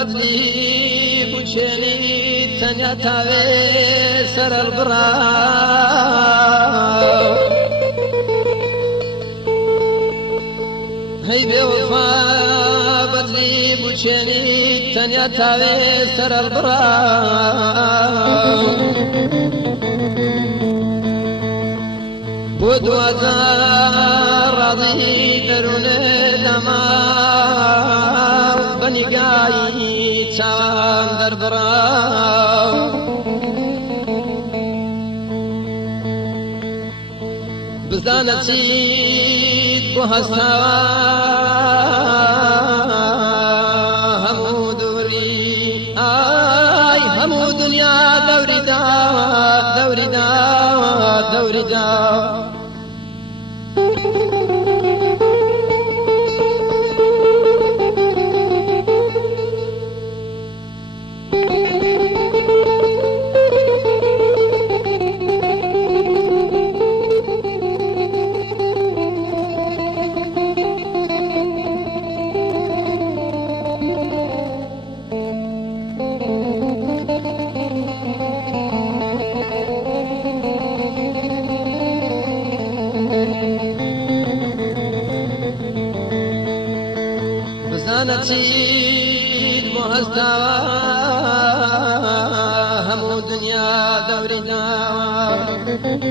بەدلی بچێنی تەنیا تاوێ سەرەر بڕا هەی بێوەفا بەدلی بچێنی تەنیا تاوێ سەرەر بڕا بۆ دوازار ڕاضی دەروونێ دەما بەنیگایی چاوان دەربڕا بزانە چیت بۆ هەستاوە هەموو دووری ئای هەموو دنیا دەوری داوە دەوری داوە دەوری داوە بزانە چیت بۆ هەستاوە هەموو دنیا دەوری داوە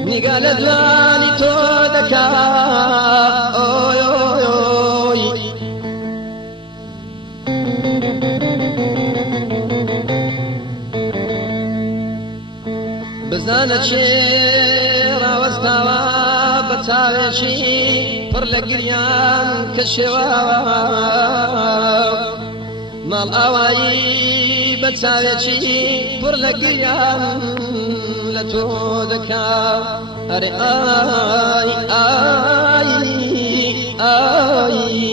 نیگا لە دوانی تۆ دەکا ئۆی ئۆی ئۆی بزانە چێ ڕاوەستاوە بە چاوێکی پڕ لە گریان کە شێواوە ماڵ ئاوایی بە چاوێکی پڕ لە گریان لە تۆ دەکا ئەرێ ئای ئای ئای